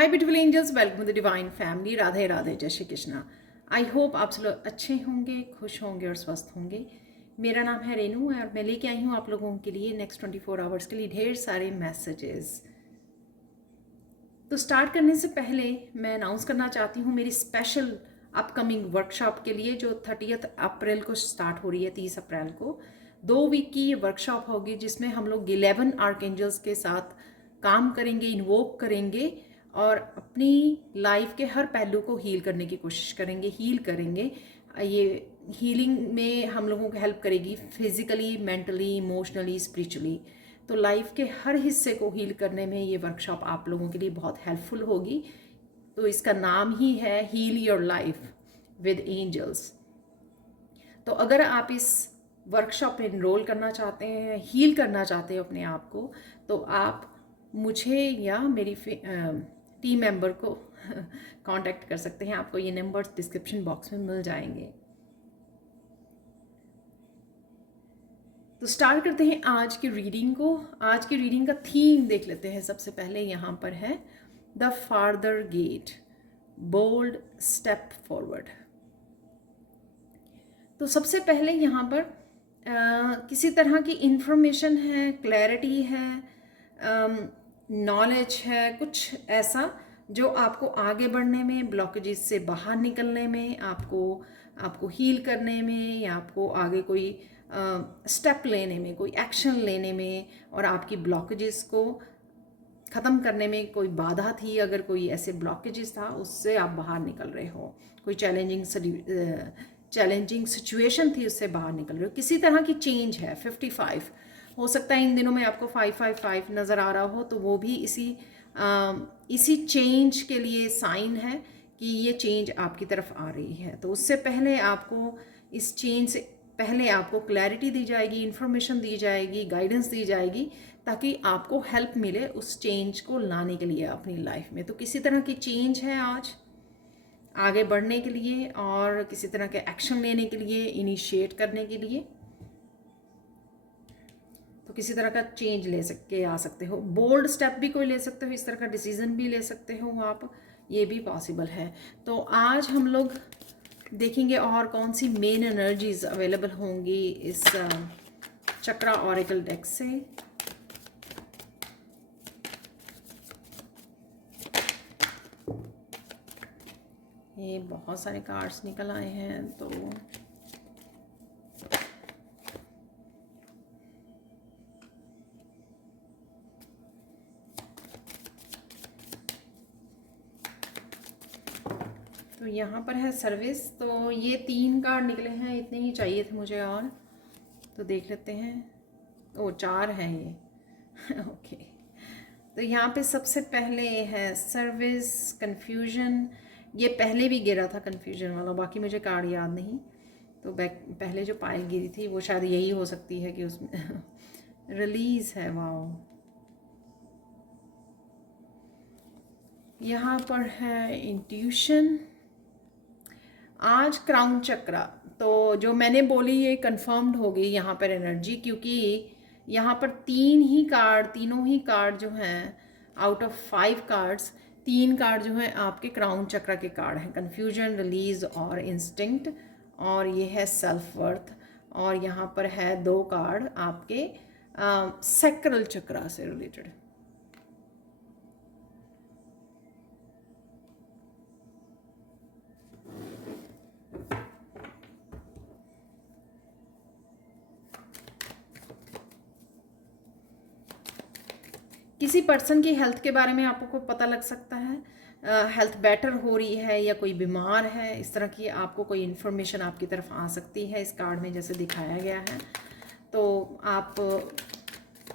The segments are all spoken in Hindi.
Hi beautiful angels, welcome to the divine family. Radhe Radhe, जय श्री कृष्णा। आई होप आप सब लोग अच्छे होंगे, खुश होंगे और स्वस्थ होंगे। मेरा नाम है रेनू और मैं लेके आई हूँ आप लोगों के लिए नेक्स्ट 24 आवर्स के लिए ढेर सारे मैसेजेस। तो स्टार्ट करने से पहले मैं अनाउंस करना चाहती हूँ मेरी स्पेशल अपकमिंग वर्कशॉप के लिए जो 30 अप्रैल को स्टार्ट हो रही है। 30 अप्रैल को 2 वीक की ये वर्कशॉप होगी जिसमें हम लोग 11 आर्कएंजल्स के साथ काम करेंगे, इन्वोक करेंगे और अपनी लाइफ के हर पहलू को हील करने की कोशिश करेंगे, हील करेंगे। ये हीलिंग में हम लोगों को हेल्प करेगी फिजिकली, मेंटली, इमोशनली, स्पिरिचुअली। तो लाइफ के हर हिस्से को हील करने में ये वर्कशॉप आप लोगों के लिए बहुत हेल्पफुल होगी। तो इसका नाम ही है heal your life with angels. तो अगर आप इस वर्कशॉप में इनरोल करना चाहते हैं, हील करना चाहते हैं अपने आप को, तो आप मुझे या मेरी टीम मेंबर को कांटेक्ट कर सकते हैं। आपको ये नंबर्स डिस्क्रिप्शन बॉक्स में मिल जाएंगे। तो स्टार्ट करते हैं आज की रीडिंग को। आज की रीडिंग का थीम देख लेते हैं। सबसे पहले यहाँ पर है the farther gate, bold step forward. तो सबसे पहले यहाँ पर किसी तरह की इंफॉर्मेशन है, क्लैरिटी है, नॉलेज है, कुछ ऐसा जो आपको आगे बढ़ने में, ब्लॉकेजेस से बाहर निकलने में, आपको हील करने में या आपको आगे कोई स्टेप लेने में, कोई एक्शन लेने में और आपकी ब्लॉकेजेस को ख़त्म करने में कोई बाधा थी, अगर कोई ऐसे ब्लॉकेजेस था उससे आप बाहर निकल रहे हो, कोई चैलेंजिंग सिचुएशन थी उससे बाहर निकल रहे हो, किसी तरह की चेंज है। 55 हो सकता है इन दिनों में आपको 555 नज़र आ रहा हो, तो वो भी इसी चेंज के लिए साइन है कि ये चेंज आपकी तरफ आ रही है। तो उससे पहले आपको, इस चेंज से पहले आपको क्लैरिटी दी जाएगी, इन्फॉर्मेशन दी जाएगी, गाइडेंस दी जाएगी ताकि आपको हेल्प मिले उस चेंज को लाने के लिए अपनी लाइफ में। तो किसी तरह की चेंज है आज आगे बढ़ने के लिए और किसी तरह के एक्शन लेने के लिए, इनिशिएट करने के लिए। तो किसी तरह का चेंज ले सकते आ सकते हो, बोल्ड स्टेप भी कोई ले सकते हो, इस तरह का डिसीजन भी ले सकते हो आप, ये भी पॉसिबल है। तो आज हम लोग देखेंगे और कौन सी मेन एनर्जीज अवेलेबल होंगी इस चक्रा ऑरेकल डेक से। ये बहुत सारे कार्ड्स निकल आए हैं। तो यहाँ पर है सर्विस। तो ये 3 कार्ड निकले हैं, इतने ही चाहिए थे मुझे और। तो देख लेते हैं। ओ 4 हैं ये ओके। तो यहाँ पे सबसे पहले है सर्विस, कन्फ्यूजन। ये पहले भी गिरा था कन्फ्यूजन वाला, बाकी मुझे कार्ड याद नहीं। तो पहले जो पायल गिरी थी वो शायद यही हो सकती है कि उसमें रिलीज है। वाओ, यहाँ पर है इंट्यूशन। आज क्राउन चक्रा। तो जो मैंने बोली ये कंफर्म्ड हो गई यहाँ पर एनर्जी, क्योंकि यहाँ पर तीनों ही कार्ड जो हैं आउट ऑफ 5 कार्ड्स, 3 कार्ड जो हैं आपके क्राउन चक्रा के कार्ड हैं, कन्फ्यूजन, रिलीज और इंस्टिंक्ट। और ये है सेल्फ वर्थ। और यहाँ पर है 2 कार्ड आपके सैक्रल चक्रा से रिलेटेड। किसी पर्सन की हेल्थ के बारे में आपको पता लग सकता है, हेल्थ बेटर हो रही है या कोई बीमार है, इस तरह की आपको कोई इन्फॉर्मेशन आपकी तरफ आ सकती है इस कार्ड में जैसे दिखाया गया है। तो आप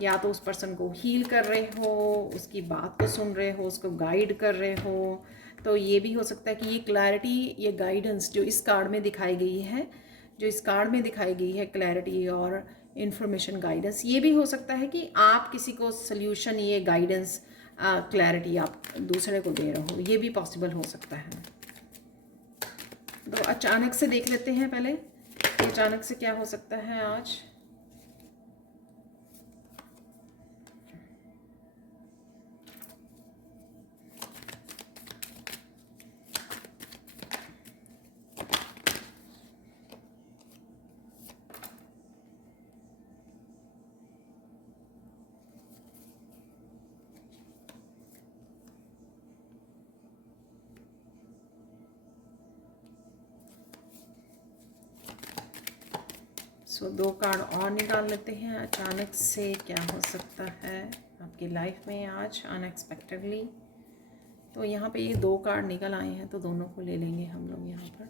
या तो उस पर्सन को हील कर रहे हो, उसकी बात को सुन रहे हो, उसको गाइड कर रहे हो। तो ये भी हो सकता है कि ये क्लैरिटी, ये गाइडेंस जो इस कार्ड में दिखाई गई है, क्लैरिटी और इन्फॉर्मेशन, गाइडेंस, ये भी हो सकता है कि आप किसी को सोल्यूशन, ये गाइडेंस, क्लैरिटी आप दूसरे को दे रहे हो, ये भी पॉसिबल हो सकता है। तो अचानक से देख लेते हैं पहले कि अचानक से क्या हो सकता है आज। सो 2 कार्ड और निकाल लेते हैं। अचानक से क्या हो सकता है आपकी लाइफ में आज अनएक्सपेक्टेडली। तो यहाँ पे ये 2 कार्ड निकल आए हैं, तो दोनों को ले लेंगे हम लोग यहाँ पर।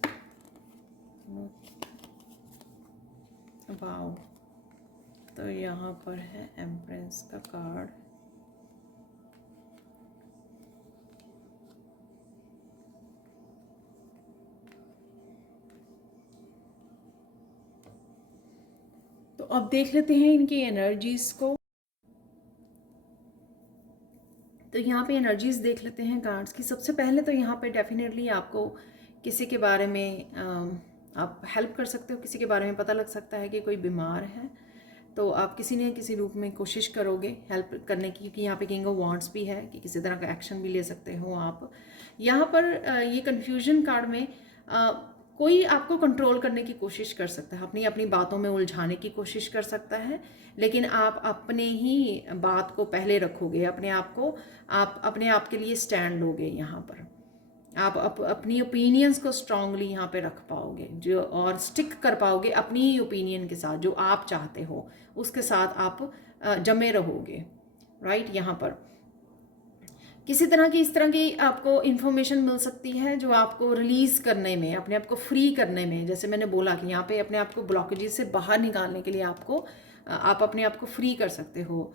वाओ, तो यहाँ पर है एम्प्रेस का कार्ड। तो अब देख लेते हैं इनकी एनर्जीज को। तो यहाँ पे एनर्जीज देख लेते हैं कार्ड्स की। सबसे पहले तो यहाँ पे डेफिनेटली आपको किसी के बारे में आप हेल्प कर सकते हो, किसी के बारे में पता लग सकता है कि कोई बीमार है, तो आप किसी न किसी रूप में कोशिश करोगे हेल्प करने की, क्योंकि यहाँ पे किंग ऑफ वांड्स भी है कि किसी तरह का एक्शन भी ले सकते हो आप। यहाँ पर ये कन्फ्यूजन कार्ड में कोई आपको कंट्रोल करने की कोशिश कर सकता है, अपनी अपनी बातों में उलझाने की कोशिश कर सकता है, लेकिन आप अपने ही बात को पहले रखोगे, आप अपने आप के लिए स्टैंड लोगे। यहाँ पर आप अपनी ओपिनियंस को स्ट्रांगली यहाँ पे रख पाओगे, जो और स्टिक कर पाओगे अपनी ही ओपिनियन के साथ, जो आप चाहते हो उसके साथ आप जमे रहोगे। राइट, यहाँ पर किसी तरह की इस तरह की आपको इन्फॉर्मेशन मिल सकती है जो आपको रिलीज़ करने में, अपने आप को फ्री करने में, जैसे मैंने बोला कि यहाँ पे अपने आप को ब्लॉकेजेस से बाहर निकालने के लिए आप अपने आप को फ्री कर सकते हो।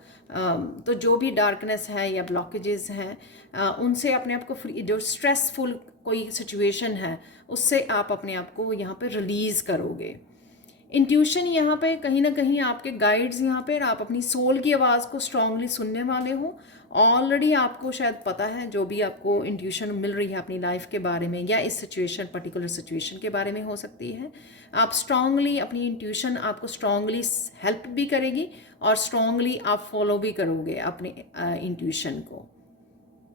तो जो भी डार्कनेस है या ब्लॉकेजेस हैं उनसे अपने आप को फ्री, जो स्ट्रेसफुल कोई सिचुएशन है उससे आप अपने आप को यहाँ पे रिलीज़ करोगे। इंट्यूशन यहाँ पे कहीं ना कहीं आपके गाइड्स यहाँ पे, आप अपनी सोल की आवाज़ को स्ट्रांगली सुनने वाले हो। ऑलरेडी आपको शायद पता है जो भी आपको इंट्यूशन मिल रही है अपनी लाइफ के बारे में, या इस सिचुएशन, पर्टिकुलर सिचुएशन के बारे में हो सकती है। आप स्ट्रांगली अपनी इंट्यूशन आपको स्ट्रांगली हेल्प भी करेगी और स्ट्रांगली आप फॉलो भी करोगे अपने इंट्यूशन को।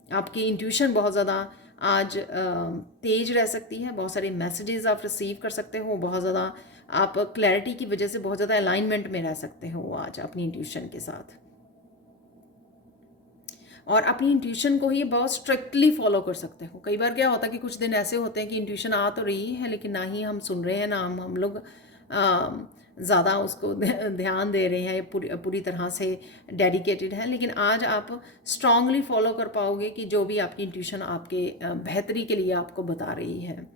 आपकी इंट्यूशन बहुत ज़्यादा आज तेज रह सकती है, बहुत सारे मैसेजेस आप रिसीव कर सकते हो, बहुत ज़्यादा आप क्लैरिटी की वजह से बहुत ज़्यादा अलाइनमेंट में रह सकते हो आज अपनी इंट्यूशन के साथ, और अपनी इंट्यूशन को ही बहुत स्ट्रिक्टली फॉलो कर सकते हो। कई बार क्या होता है कि कुछ दिन ऐसे होते हैं कि इंट्यूशन आ तो रही है लेकिन ना ही हम सुन रहे हैं, ना हम लोग ज़्यादा उसको ध्यान दे रहे हैं, पूरी तरह से डेडिकेटेड है। लेकिन आज आप स्ट्रांगली फॉलो कर पाओगे कि जो भी आपकी इंट्यूशन आपके बेहतरी के लिए आपको बता रही है।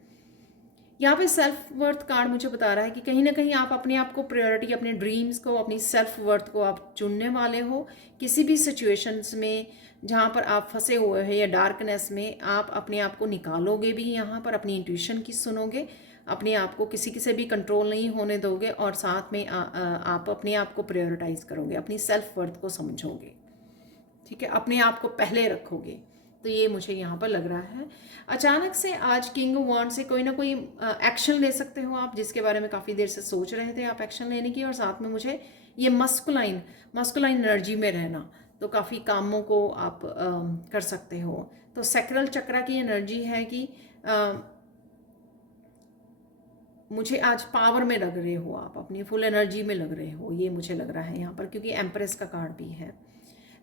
यहाँ पे सेल्फ वर्थ कार्ड मुझे बता रहा है कि कहीं ना कहीं आप अपने आप को प्रायोरिटी, अपने ड्रीम्स को, अपनी सेल्फ वर्थ को आप चुनने वाले हो। किसी भी सिचुएशंस में जहाँ पर आप फंसे हुए हैं या डार्कनेस में, आप अपने आप को निकालोगे भी, यहाँ पर अपनी इंट्यूशन की सुनोगे, अपने आप को किसी से भी कंट्रोल नहीं होने दोगे, और साथ में आप अपने आप को प्रायोरिटाइज करोगे, अपनी सेल्फ वर्थ को समझोगे। ठीक है, अपने आप को पहले रखोगे। तो ये मुझे यहाँ पर लग रहा है। अचानक से आज किंग ऑफ वांड से कोई ना कोई एक्शन ले सकते हो आप, जिसके बारे में काफ़ी देर से सोच रहे थे आप एक्शन लेने की। और साथ में मुझे ये मस्कुलाइन एनर्जी में रहना, तो काफ़ी कामों को आप कर सकते हो। तो सैक्रल चक्रा की एनर्जी है कि मुझे आज पावर में लग रहे हो आप, अपनी फुल एनर्जी में लग रहे हो, ये मुझे लग रहा है यहाँ पर, क्योंकि एम्प्रेस का कार्ड भी है।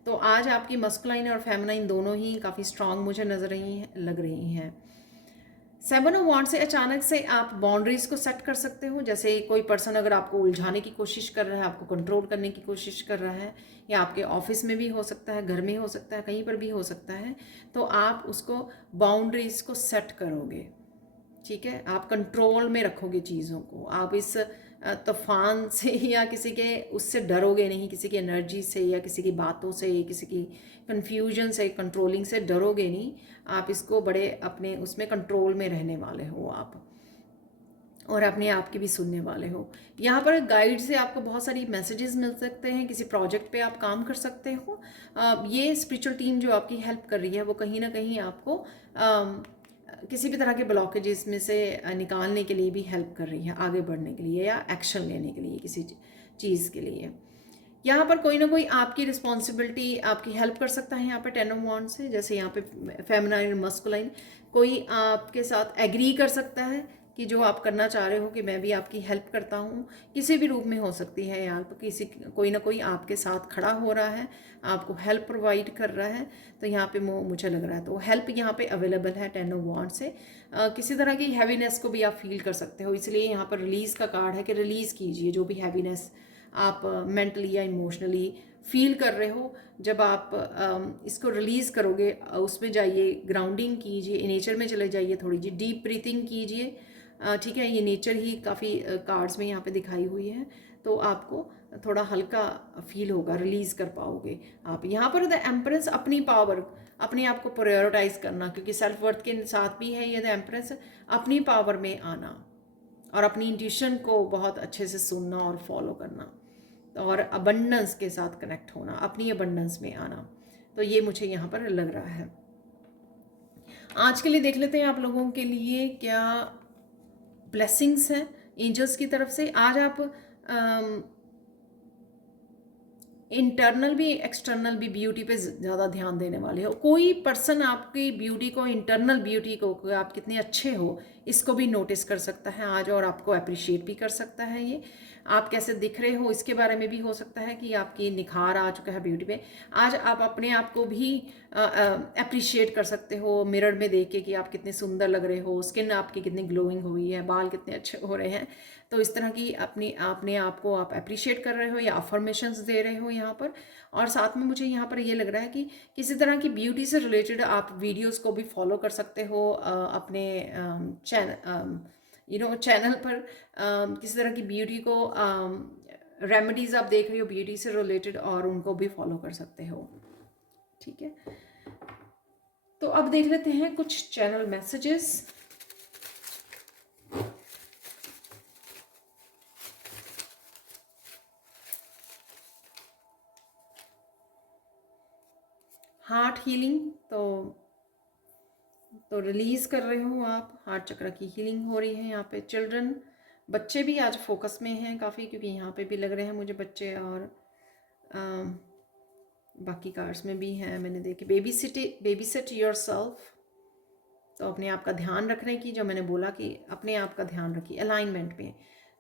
तो आज आपकी मस्कुलाइन और फेमिनाइन दोनों ही काफ़ी स्ट्रांग मुझे लग रही हैं। 7 ऑफ वांड से अचानक से आप बाउंड्रीज को सेट कर सकते हो। जैसे कोई पर्सन अगर आपको उलझाने की कोशिश कर रहा है, आपको कंट्रोल करने की कोशिश कर रहा है, या आपके ऑफिस में भी हो सकता है, घर में हो सकता है, कहीं पर भी हो सकता है, तो आप उसको बाउंड्रीज को सेट करोगे। ठीक है, आप कंट्रोल में रखोगे चीज़ों को। आप इस तूफान से या किसी के उससे डरोगे नहीं, किसी की एनर्जी से या किसी की बातों से, किसी की कंफ्यूजन से, कंट्रोलिंग से डरोगे नहीं। आप इसको बड़े अपने उसमें कंट्रोल में रहने वाले हो आप, और अपने आप की भी सुनने वाले हो। यहाँ पर गाइड से आपको बहुत सारी मैसेजेस मिल सकते हैं, किसी प्रोजेक्ट पे आप काम कर सकते हो। ये स्पिरिचुअल टीम जो आपकी हेल्प कर रही है वो कहीं ना कहीं आपको किसी भी तरह के ब्लॉकेजेस में से निकालने के लिए भी हेल्प कर रही है, आगे बढ़ने के लिए या एक्शन लेने के लिए किसी चीज़ के लिए। यहाँ पर कोई ना कोई आपकी रिस्पॉन्सिबिलिटी आपकी हेल्प कर सकता है यहाँ पे 10 ऑफ वांड से। जैसे यहाँ पे फेमिनाइन, मस्कुलाइन, कोई आपके साथ एग्री कर सकता है कि जो आप करना चाह रहे हो कि मैं भी आपकी हेल्प करता हूँ, किसी भी रूप में हो सकती है या तो किसी कोई ना कोई आपके साथ खड़ा हो रहा है, आपको हेल्प प्रोवाइड कर रहा है, तो यहाँ पे मुझे लग रहा है तो हेल्प यहाँ पे अवेलेबल है 10 ऑफ वांड से। किसी तरह की हैवीनेस को भी आप फील कर सकते हो, इसलिए यहाँ पर रिलीज़ का कार्ड है कि रिलीज़ कीजिए जो भी हैवीनेस आप मेंटली या इमोशनली फील कर रहे हो। जब आप इसको रिलीज़ करोगे, उसमें जाइए, ग्राउंडिंग कीजिए, नेचर में चले जाइए, थोड़ी जी डीप ब्रीथिंग कीजिए, ठीक है। ये नेचर ही काफ़ी कार्ड्स में यहाँ पे दिखाई हुई है, तो आपको थोड़ा हल्का फील होगा, रिलीज़ कर पाओगे आप। यहाँ पर द एम्प्रेस अपनी पावर, अपने आप को प्रायोरिटाइज करना, क्योंकि सेल्फ वर्थ के साथ भी है ये द एम्प्रेस, अपनी पावर में आना और अपनी इंट्यूशन को बहुत अच्छे से सुनना और फॉलो करना और अबंडेंस के साथ कनेक्ट होना, अपनी अबंडेंस में आना। तो ये मुझे यहाँ पर लग रहा है। आज के लिए देख लेते हैं आप लोगों के लिए क्या ब्लेसिंग्स हैं एंजल्स की तरफ से। आज आप इंटरनल भी एक्सटर्नल भी ब्यूटी पे ज़्यादा ध्यान देने वाले हो। कोई पर्सन आपकी ब्यूटी को, इंटरनल ब्यूटी को, आप कितने अच्छे हो, इसको भी नोटिस कर सकता है आज और आपको अप्रिशिएट भी कर सकता है। ये आप कैसे दिख रहे हो इसके बारे में भी हो सकता है कि आपकी निखार आ चुका है ब्यूटी पे। आज आप अपने आप को भी अप्रिशिएट कर सकते हो मिरर में देख के कि आप कितने सुंदर लग रहे हो, स्किन आपकी कितनी ग्लोइंग हुई है, बाल कितने अच्छे हो रहे हैं। तो इस तरह की अपने आप को आप अप्रिशिएट कर रहे हो या अफर्मेशंस दे रहे हो यहाँ पर। और साथ में मुझे यहाँ पर ये लग रहा है कि किसी तरह की ब्यूटी से रिलेटेड आप वीडियोस को भी फॉलो कर सकते हो अपने चैनल पर। किसी तरह की ब्यूटी को रेमेडीज़ आप देख रहे हो ब्यूटी से रिलेटेड और उनको भी फॉलो कर सकते हो, ठीक है। तो अब देख लेते हैं कुछ चैनल मैसेजेस। हार्ट हीलिंग, तो रिलीज़ कर रहे हो आप, हार्ट चक्र की हीलिंग हो रही है यहाँ पे। चिल्ड्रन, बच्चे भी आज फोकस में हैं काफ़ी, क्योंकि यहाँ पे भी लग रहे हैं मुझे बच्चे, और बाकी कार्ड्स में भी हैं मैंने देखे। बेबी सेट योर सेल्फ, तो अपने आप का ध्यान रखने की, जो मैंने बोला कि अपने आप का ध्यान रखिए अलाइनमेंट में।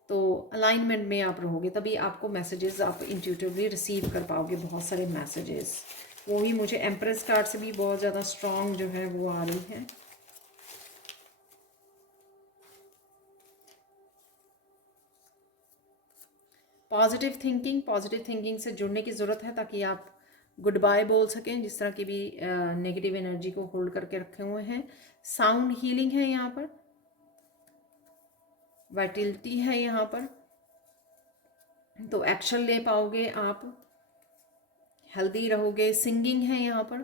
तो अलाइनमेंट में आप रहोगे तभी आपको मैसेजेस आप इंट्यूटिवली रिसीव कर पाओगे, बहुत सारे मैसेजेस। वो भी मुझे एम्प्रेस कार्ड से भी बहुत ज़्यादा स्ट्रॉन्ग जो है वो आ रही है। पॉजिटिव थिंकिंग से जुड़ने की ज़रूरत है ताकि आप गुड बाय बोल सकें, जिस तरह की भी नेगेटिव एनर्जी को होल्ड करके रखे हुए हैं। साउंड हीलिंग है यहाँ पर, वाइटलिटी है यहाँ पर, तो एक्शन ले पाओगे आप, हेल्दी रहोगे। सिंगिंग है यहाँ पर,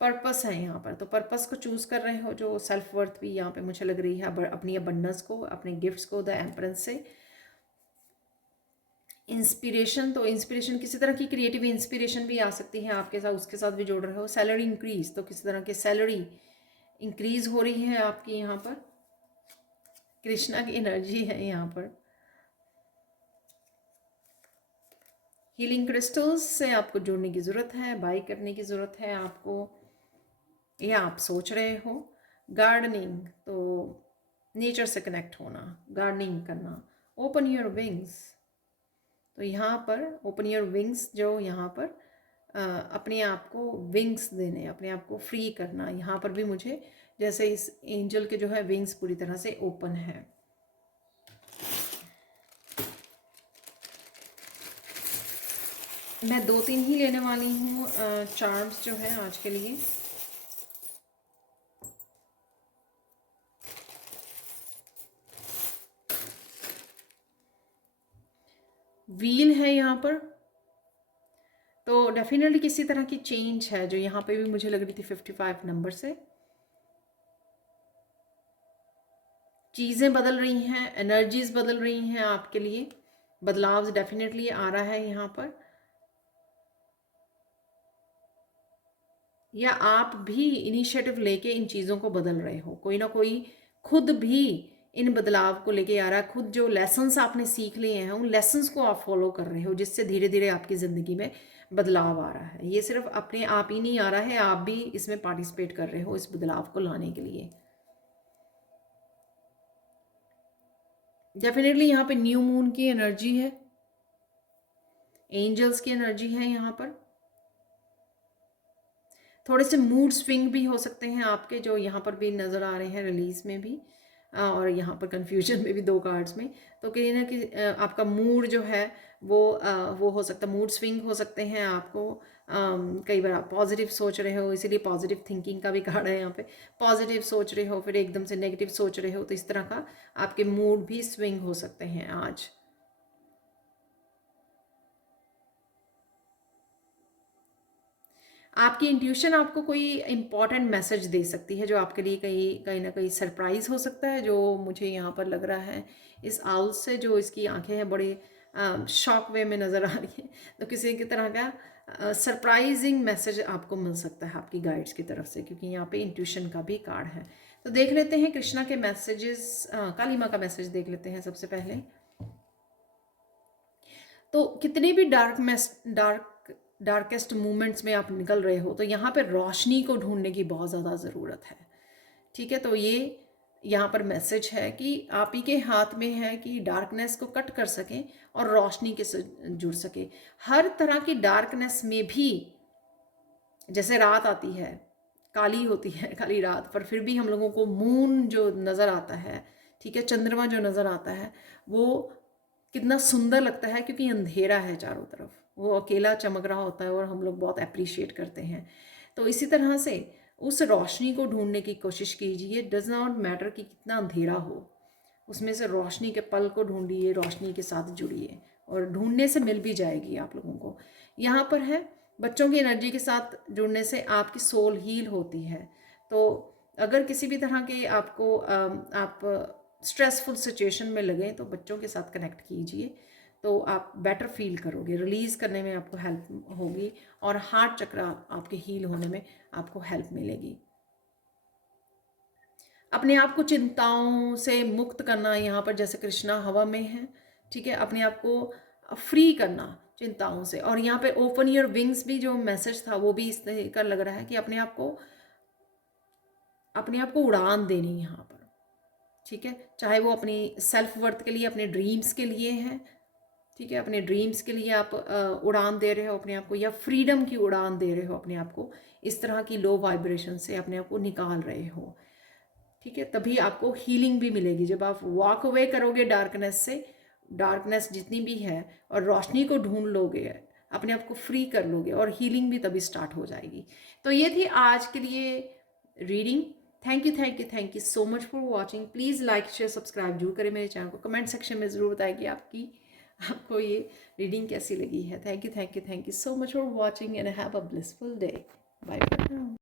पर्पस है यहाँ पर, तो पर्पस को चूज कर रहे हो, जो सेल्फ वर्थ भी यहाँ पे मुझे लग रही है, अपनी अबंडेंस को, अपने गिफ्ट्स को द एम्प्रेस से। इंस्पिरेशन, तो इंस्पिरेशन किसी तरह की क्रिएटिव इंस्पिरेशन भी आ सकती है आपके साथ, उसके साथ भी जोड़ रहे हो। सैलरी इंक्रीज, तो किसी तरह की सैलरी इंक्रीज हो रही है आपकी यहाँ पर। कृष्णा की एनर्जी है यहाँ पर। हीलिंग क्रिस्टल्स से आपको जुड़ने की ज़रूरत है, बाई करने की ज़रूरत है आपको, या आप सोच रहे हो। गार्डनिंग, तो नेचर से कनेक्ट होना, गार्डनिंग करना। ओपन योर विंग्स, तो यहाँ पर ओपन योर विंग्स, जो यहाँ पर अपने आप को विंग्स देने, अपने आप को फ्री करना। यहाँ पर भी मुझे जैसे इस एंजल के जो है विंग्स पूरी तरह से ओपन है। मैं 2-3 ही लेने वाली हूँ चार्म्स जो है आज के लिए। व्हील है यहाँ पर, तो डेफिनेटली किसी तरह की चेंज है, जो यहाँ पे भी मुझे लग रही थी 55 नंबर से। चीज़ें बदल रही हैं, एनर्जीज बदल रही हैं आपके लिए, बदलाव डेफिनेटली आ रहा है यहाँ पर। या आप भी इनिशिएटिव लेके इन चीज़ों को बदल रहे हो, कोई ना कोई खुद भी इन बदलाव को लेके आ रहा है। खुद जो लेसन्स आपने सीख लिए हैं उन लेसन्स को आप फॉलो कर रहे हो, जिससे धीरे धीरे आपकी ज़िंदगी में बदलाव आ रहा है। ये सिर्फ अपने आप ही नहीं आ रहा है, आप भी इसमें पार्टिसिपेट कर रहे हो इस बदलाव को लाने के लिए। डेफिनेटली यहाँ पे न्यू मून की एनर्जी है, एंजल्स की एनर्जी है यहाँ पर। थोड़े से मूड स्विंग भी हो सकते हैं आपके, जो यहाँ पर भी नज़र आ रहे हैं रिलीज में भी, और यहाँ पर कंफ्यूजन में भी 2 कार्ड्स में। तो कहीं ना कहीं आपका मूड जो है वो हो सकता है, मूड स्विंग हो सकते हैं आपको। कई बार आप पॉजिटिव सोच रहे हो, इसीलिए पॉजिटिव थिंकिंग का भी कार्ड है यहाँ पे। पॉजिटिव सोच रहे हो, फिर एकदम से नेगेटिव सोच रहे हो, तो इस तरह का आपके मूड भी स्विंग हो सकते हैं आज। आपकी इंट्यूशन आपको कोई इम्पॉर्टेंट मैसेज दे सकती है, जो आपके लिए कहीं कहीं ना कहीं सरप्राइज हो सकता है, जो मुझे यहाँ पर लग रहा है इस आउल से। जो इसकी आंखें हैं बड़े शॉक वे में नज़र आ रही हैं, तो किसी की तरह का सरप्राइजिंग मैसेज आपको मिल सकता है आपकी गाइड्स की तरफ से, क्योंकि यहाँ पे इंट्यूशन का भी कार्ड है। तो देख लेते हैं कृष्णा के मैसेजेस, काली माँ का मैसेज देख लेते हैं सबसे पहले। तो कितने भी डार्केस्ट मोमेंट्स में आप निकल रहे हो, तो यहाँ पे रोशनी को ढूंढने की बहुत ज़्यादा ज़रूरत है। ठीक है, तो ये यहाँ पर मैसेज है कि आप ही के हाथ में है कि डार्कनेस को कट कर सकें और रोशनी के से जुड़ सके। हर तरह की डार्कनेस में भी, जैसे रात आती है, काली होती है काली रात, पर फिर भी हम लोगों को मून जो नज़र आता है, ठीक है, चंद्रमा जो नज़र आता है, वो कितना सुंदर लगता है, क्योंकि अंधेरा है चारों तरफ, वो अकेला चमक रहा होता है और हम लोग बहुत अप्रिशिएट करते हैं। तो इसी तरह से उस रोशनी को ढूंढने की कोशिश कीजिए। डज नॉट मैटर कि कितना अंधेरा हो, उसमें से रोशनी के पल को ढूंढिए, रोशनी के साथ जुड़िए, और ढूंढने से मिल भी जाएगी आप लोगों को। यहाँ पर है बच्चों की एनर्जी के साथ जुड़ने से आपकी सोल हील होती है। तो अगर किसी भी तरह के आपको आप स्ट्रेसफुल सिचुएशन में लगे, तो बच्चों के साथ कनेक्ट कीजिए, तो आप बेटर फील करोगे, रिलीज़ करने में आपको हेल्प होगी, और हार्ट चक्र आपके हील होने में आपको हेल्प मिलेगी। अपने आप को चिंताओं से मुक्त करना, यहाँ पर जैसे कृष्णा हवा में है, ठीक है, अपने आप को फ्री करना चिंताओं से। और यहाँ पे ओपन योर विंग्स भी जो मैसेज था, वो भी इस तरह का लग रहा है कि अपने आप को उड़ान देनी यहाँ पर, ठीक है, चाहे वो अपनी सेल्फ वर्थ के लिए, अपने ड्रीम्स के लिए है, ठीक है, अपने ड्रीम्स के लिए आप उड़ान दे रहे हो अपने आप को, या फ्रीडम की उड़ान दे रहे हो अपने आप को, इस तरह की लो वाइब्रेशन से अपने आप को निकाल रहे हो, ठीक है। तभी आपको हीलिंग भी मिलेगी, जब आप वॉक अवे करोगे डार्कनेस से, डार्कनेस जितनी भी है, और रोशनी को ढूंढ लोगे, अपने आप को फ्री कर लोगे, और हीलिंग भी तभी स्टार्ट हो जाएगी। तो ये थी आज के लिए reading. Thank you so much for watching. Please like share subscribe जरूर करें मेरे चैनल को। कमेंट सेक्शन में ज़रूर बताएं कि आपको ये रीडिंग कैसी लगी है। Thank you so much for watching and have a blissful day. Bye bye.